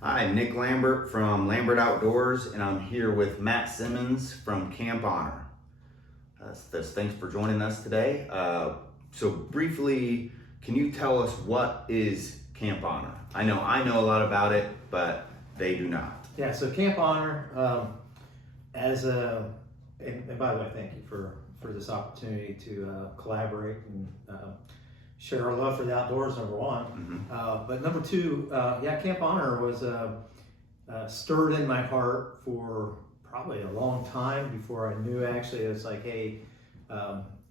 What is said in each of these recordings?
Hi, Nick Lambert from Lambert Outdoors, and I'm here with Matt Simmons from Camp Honor. Thanks for joining us today. So briefly, can you tell us what is Camp Honor? I know a lot about it, but they do not. Yeah, so Camp Honor, and by the way, thank you for this opportunity to collaborate and share our love for the outdoors, number one. But number two, Camp Honor was stirred in my heart for probably a long time before I knew actually it was like, hey,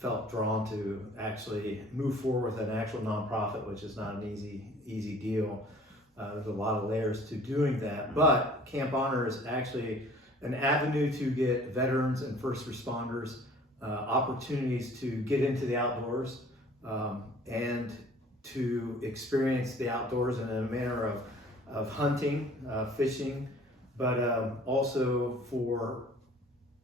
felt drawn to actually move forward with an actual nonprofit, which is not an easy deal. There's a lot of layers to doing that, but Camp Honor is actually an avenue to get veterans and first responders opportunities to get into the outdoors and to experience the outdoors in a manner of hunting, fishing, but also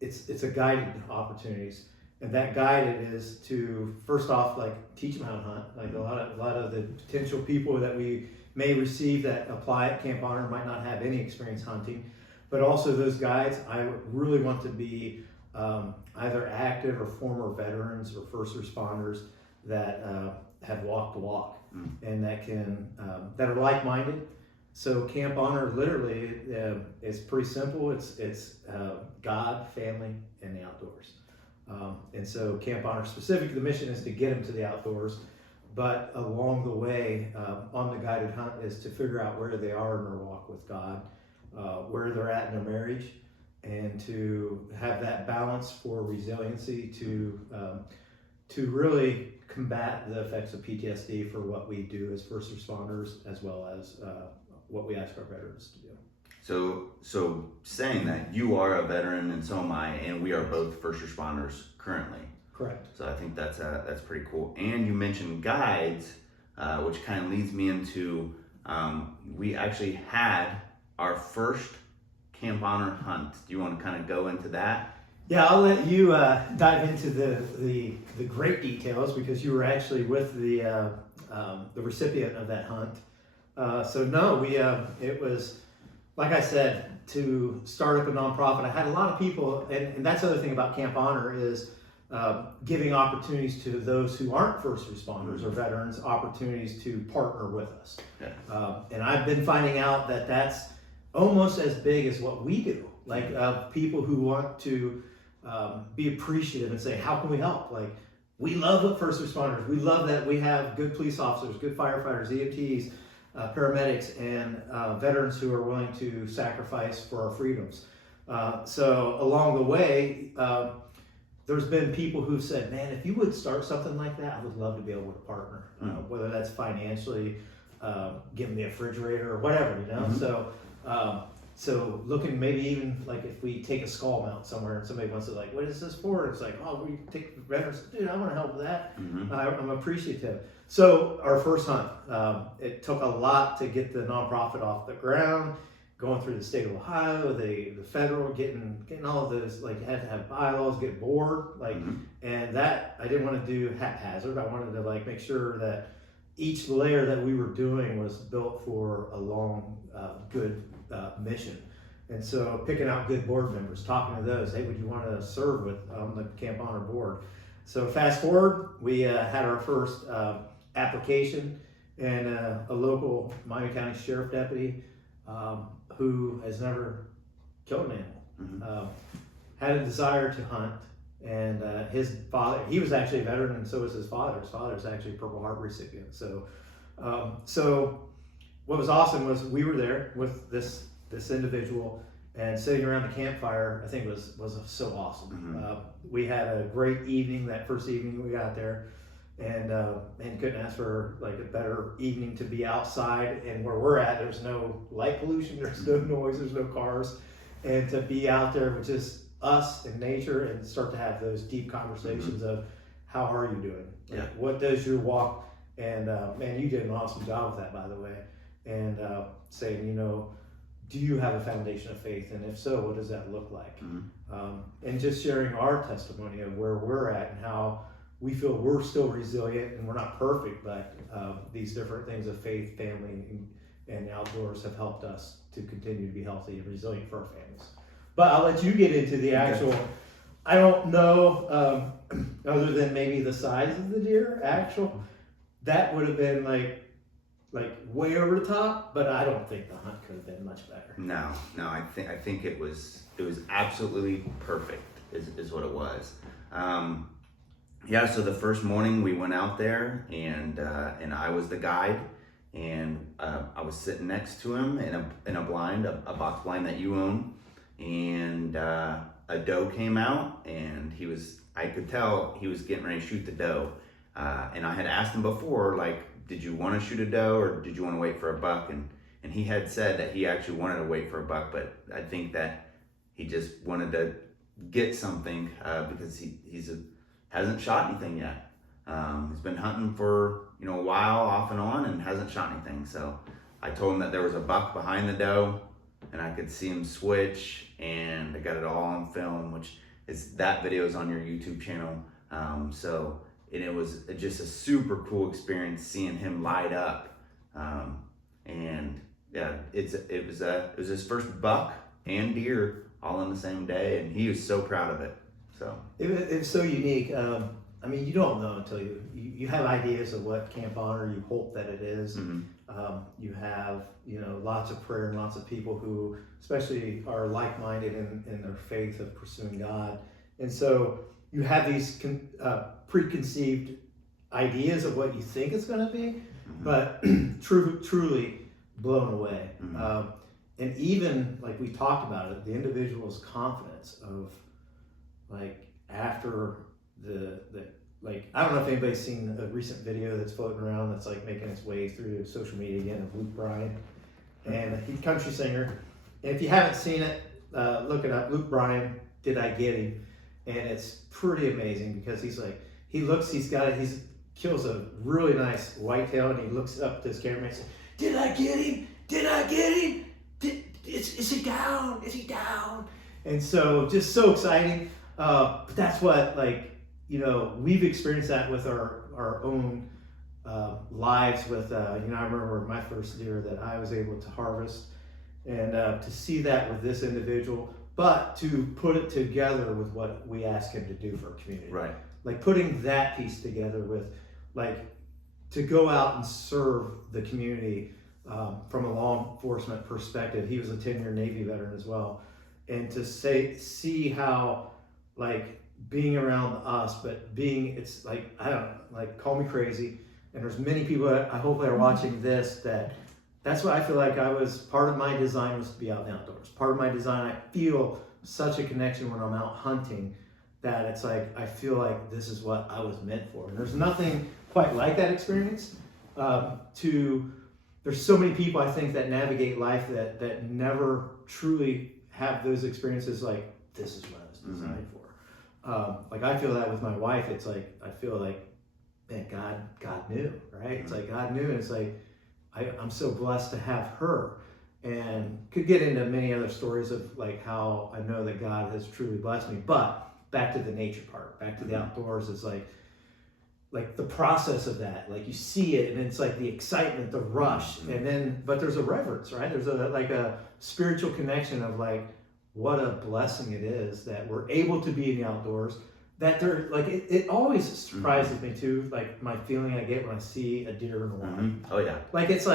it's a guided opportunities. And that guided is to first off, like, teach them how to hunt. Like a lot of the potential people that we may receive that apply at Camp Honor might not have any experience hunting, but also those guides, I really want to be either active or former veterans or first responders that have walked the walk and that are like-minded. So Camp Honor literally is pretty simple. It's God, family, and the outdoors. And so Camp Honor specifically, the mission is to get them to the outdoors, but along the way on the guided hunt is to figure out where they are in their walk with God, where they're at in their marriage, and to have that balance for resiliency to really combat the effects of PTSD for what we do as first responders, as well as what we ask our veterans to do. So saying that, you are a veteran and so am I, and we are both first responders currently. Correct. So I think that's pretty cool. And you mentioned guides, which kind of leads me into we actually had our first Camp Honor hunt. Do you want to kind of go into that? Yeah, I'll let you dive into the great details because you were actually with the recipient of that hunt. It was, like I said, to start up a nonprofit. I had a lot of people, and that's the other thing about Camp Honor is giving opportunities to those who aren't first responders or veterans, opportunities to partner with us. Yeah. And I've been finding out that that's almost as big as what we do. Like people who want to be appreciative and say, how can we help? Like, we love what first responders, we love that we have good police officers, good firefighters, EMTs, paramedics, and veterans who are willing to sacrifice for our freedoms. So along the way, there's been people who've said, man, if you would start something like that, I would love to be able to partner, whether that's financially, give them the refrigerator or whatever, you know? So looking maybe even like if we take a skull mount somewhere and somebody wants to like, what is this for? It's like, oh, we take veterans, dude, I want to help with that. I'm appreciative. So our first hunt, it took a lot to get the nonprofit off the ground, going through the state of Ohio, the federal, getting all of those, like you had to have bylaws, get board, like, and that I didn't want to do haphazard. I wanted to like make sure that each layer that we were doing was built for a long, good mission. And so picking out good board members, talking to those, hey, would you want to serve with the Camp Honor board? So fast forward, we had our first application, and a local Miami County Sheriff deputy who has never killed an animal, had a desire to hunt, and his father, he was actually a veteran, and so was his father. His father is actually a Purple Heart recipient. So what was awesome was we were there with this individual and sitting around the campfire. I think was so awesome. We had a great evening that first evening we got there, and couldn't ask for like a better evening to be outside. And where we're at, there's no light pollution, there's no noise, there's no cars, and to be out there with just us and nature and start to have those deep conversations of how are you doing? Like, what does your walk? And man, you did an awesome job with that, by the way. And saying, you know, do you have a foundation of faith? And if so, what does that look like? And just sharing our testimony of where we're at and how we feel we're still resilient and we're not perfect, but these different things of faith, family, and and the outdoors have helped us to continue to be healthy and resilient for our families. But I'll let you get into the actual. I don't know, other than maybe the size of the deer. That would have been like way over the top. But I don't think the hunt could have been much better. No. I think it was absolutely perfect. Is what it was. So the first morning we went out there, and I was the guide, and I was sitting next to him in a blind, a box blind that you own, and a doe came out, and I could tell he was getting ready to shoot the doe, and I had asked him before, like, did you want to shoot a doe or did you want to wait for a buck? And he had said that he actually wanted to wait for a buck, but I think that he just wanted to get something because he hasn't shot anything yet. He's been hunting for a while off and on and hasn't shot anything. So I told him that there was a buck behind the doe, and I could see him switch, and I got it all on film, which is that video is on your YouTube channel. And it was just a super cool experience seeing him light up. And yeah, it was his first buck and deer all in the same day, and he was so proud of it. So it was so unique. I mean, you don't know until you have ideas of what Camp Honor you hope that it is. Mm-hmm. You have lots of prayer and lots of people who especially are like-minded in their faith of pursuing God, and so you have these preconceived ideas of what you think it's going to be, but truly blown away. And even like we talked about it, the individual's confidence of like after the I don't know if anybody's seen a recent video that's floating around that's like making its way through social media again of Luke Bryan, and he's a country singer. And if you haven't seen it, look it up. Luke Bryan, Did I Get Him? And it's pretty amazing because he kills a really nice whitetail, and he looks up to his camera and says, "Did I get him? Did I get him? Is he down? Is he down?" And so just so exciting. But that's what we've experienced that with our own lives with, I remember my first deer that I was able to harvest, and to see that with this individual, but to put it together with what we ask him to do for our community. Right. Like putting that piece together with to go out and serve the community from a law enforcement perspective. He was a 10-year Navy veteran as well. And to see how being around us, but it's I don't know, call me crazy. And there's many people that I hope that are watching this that's what I feel like part of my design was to be out in the outdoors. Part of my design, I feel such a connection when I'm out hunting that it's I feel like this is what I was meant for. And there's nothing quite like that experience. There's so many people I think that navigate life that never truly have those experiences this is what I was designed for. I feel that with my wife. It's I feel man, God knew, right? It's God knew, and it's I'm so blessed to have her, and could get into many other stories of how I know that God has truly blessed me. But back to the nature part, back to the outdoors, is the process of that. You see it, and it's the excitement, the rush, and then but there's a reverence, right? There's a spiritual connection of what a blessing it is that we're able to be in the outdoors. That they're it always surprises me too, my feeling I get when I see a deer in the water. Oh yeah. It's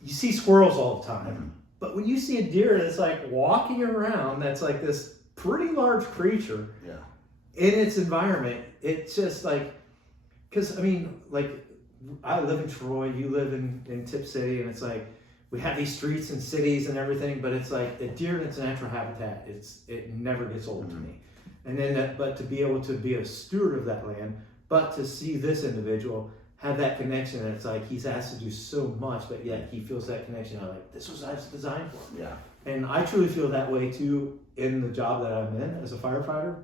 you see squirrels all the time, but when you see a deer that's walking around, that's this pretty large creature, yeah, in its environment, it's just because I live in Troy, you live in Tip City, and it's we have these streets and cities and everything, but it's a deer in its natural habitat. It never gets old to me. And then but to be able to be a steward of that land, but to see this individual have that connection, and it's he's asked to do so much, but yet he feels that connection. I'm this was what I was designed for. Yeah. And I truly feel that way too in the job that I'm in as a firefighter.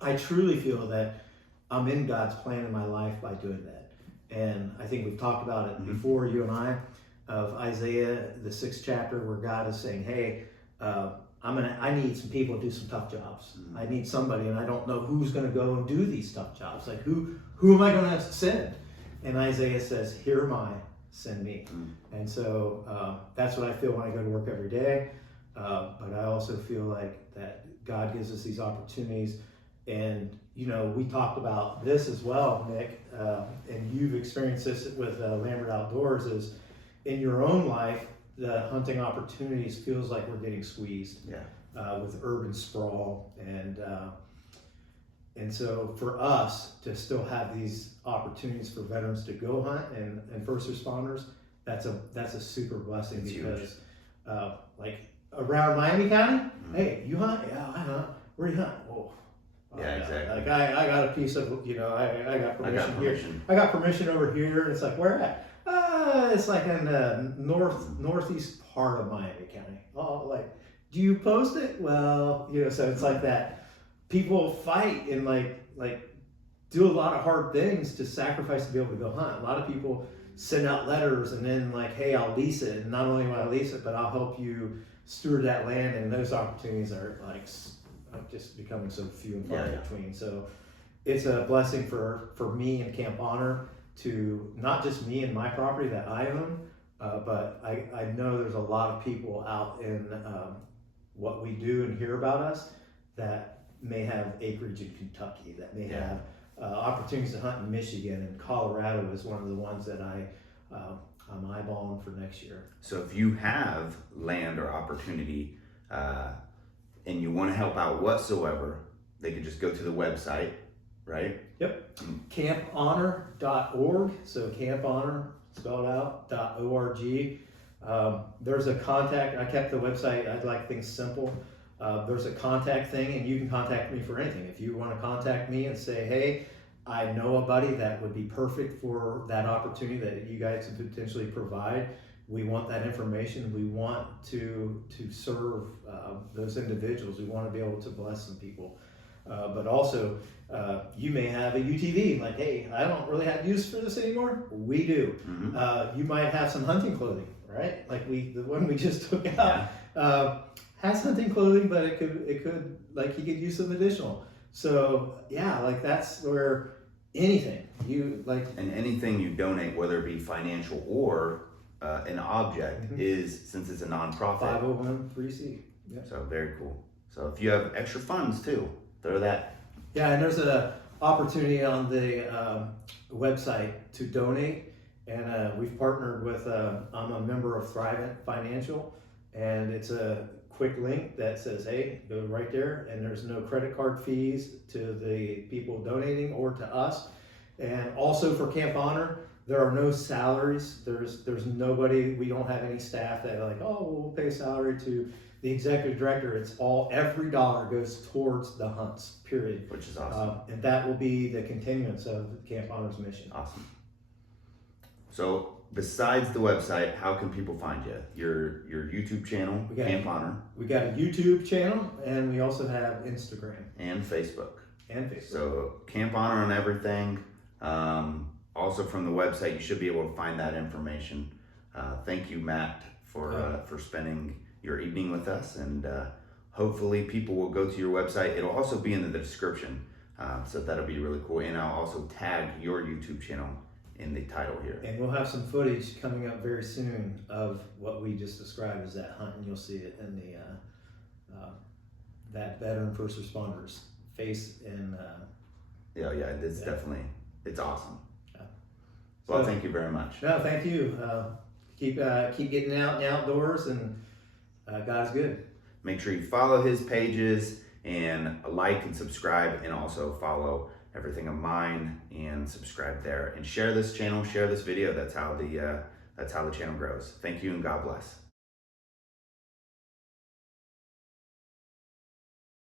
I truly feel that I'm in God's plan in my life by doing that. And I think we've talked about it before, you and I, of Isaiah, the 6th chapter, where God is saying, hey, I need some people to do some tough jobs. I need somebody, and I don't know who's going to go and do these tough jobs. Who am I going to send? And Isaiah says, here am I, send me. And so that's what I feel when I go to work every day. But I also feel like that God gives us these opportunities. And, you know, we talked about this as well, Nick, and you've experienced this with Lambert Outdoors, is in your own life, the hunting opportunities feels like we're getting squeezed with urban sprawl. And so for us to still have these opportunities for veterans to go hunt and first responders, that's a super blessing. It's because like around Miami County, hey, you hunt? Yeah, I hunt. Where do you hunt? Oh, yeah, exactly. Like I got a piece of, you know, I got permission here. I got permission over here, and it's like, where at? It's like in the northeast part of Miami County. Oh, like, do you post it? Well, you know, so it's like that. People fight and like do a lot of hard things to sacrifice to be able to go hunt. A lot of people send out letters and then like, hey, I'll lease it. And not only will I lease it, but I'll help you steward that land. And those opportunities are like just becoming so few and far between. So it's a blessing for me and Camp Honor to not just me and my property that I own, but I know there's a lot of people out in what we do and hear about us that may have acreage in Kentucky, that may have opportunities to hunt in Michigan, and Colorado is one of the ones that I'm eyeballing for next year. So if you have land or opportunity and you want to help out whatsoever, they can just go to the website, right? Yep. camphonor.org. So Camp Honor spelled out .org. There's a contact. I kept the website. I like things simple. There's a contact thing, and you can contact me for anything. If you want to contact me and say, hey, I know a buddy that would be perfect for that opportunity that you guys could potentially provide, we want that information. We want to serve those individuals. We want to be able to bless some people. But also, you may have a UTV, like, hey, I don't really have use for this anymore. We do. You might have some hunting clothing, right? Like the one we just took out. Has hunting clothing, but it could like you could use some additional. So yeah, like that's where anything you like, and anything you donate, whether it be financial or an object, is, since it's a nonprofit, 501(c). Yep. So very cool. So if you have extra funds too, throw that. Yeah, and there's a opportunity on the website to donate, and we've partnered with. I'm a member of Thrivent Financial, and it's a quick link that says, hey, go right there, and there's no credit card fees to the people donating or to us. And also for Camp Honor, there are no salaries. There's nobody, we don't have any staff that are like, oh, we'll pay salary to the executive director. It's all, every dollar goes towards the hunts, period. Which is awesome. And that will be the continuance of Camp Honor's mission. Awesome. So besides the website, how can people find you? Your YouTube channel, Camp Honor. We got a YouTube channel, and we also have Instagram. And Facebook. So Camp Honor on everything. Also from the website, you should be able to find that information. Thank you, Matt, for spending your evening with us. And hopefully people will go to your website. It'll also be in the description. So that'll be really cool. And I'll also tag your YouTube channel in the title here. And we'll have some footage coming up very soon of what we just described as that hunt, and you'll see it in the that veteran first responders face in. Yeah, it's definitely, it's awesome. Yeah. Well, thank you very much. No, thank you. Keep getting out in the outdoors, and God is good. Make sure you follow his pages and like and subscribe, and also follow everything of mine and subscribe there, and share this channel, share this video. That's how the channel grows. Thank you, and God bless.